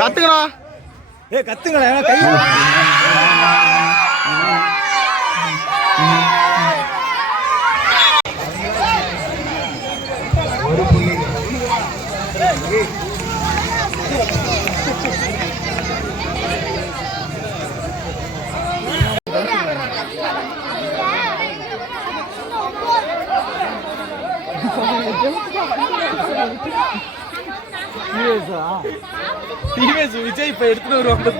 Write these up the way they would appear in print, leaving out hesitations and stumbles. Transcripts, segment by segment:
கத்துங்கடா. கத்துங்கடா கை. ஒரு புள்ளி. விஜய் இப்ப எடுத்துட்டு வருவாங்க.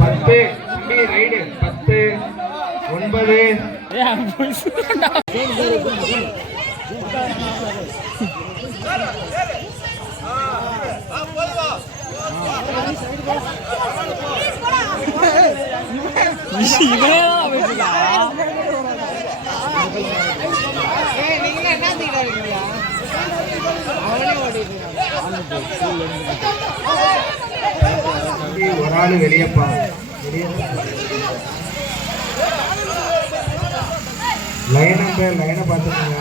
10 ரைடு 10 9. ஒரு ஆளு வெளியப்பா. லைனை பார்த்துக்கோங்க.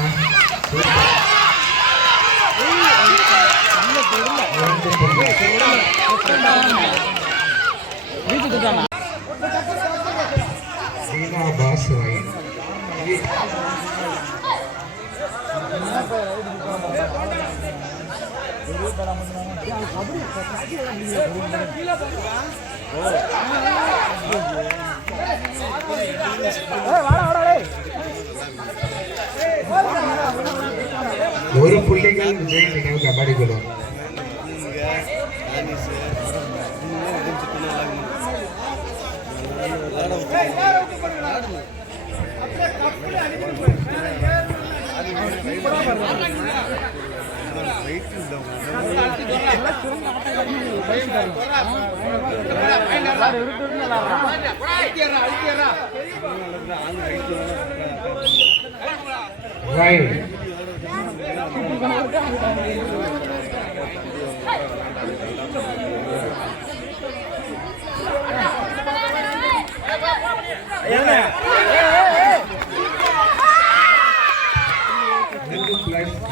பாஸ் ஒரு புள்ளிகள் விஜய் நினைவு கபடி குழு.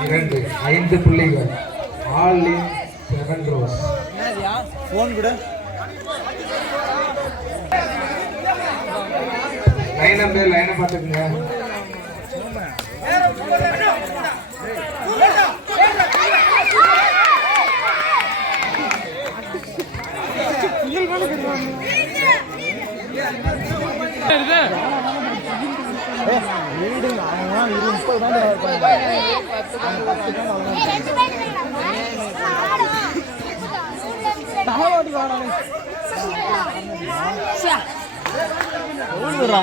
இரண்டு 5 புள்ளிகள். All in 7 rose. போன் கூட லைனை பார்த்துக்குங்க.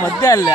மத்தியா இல்ல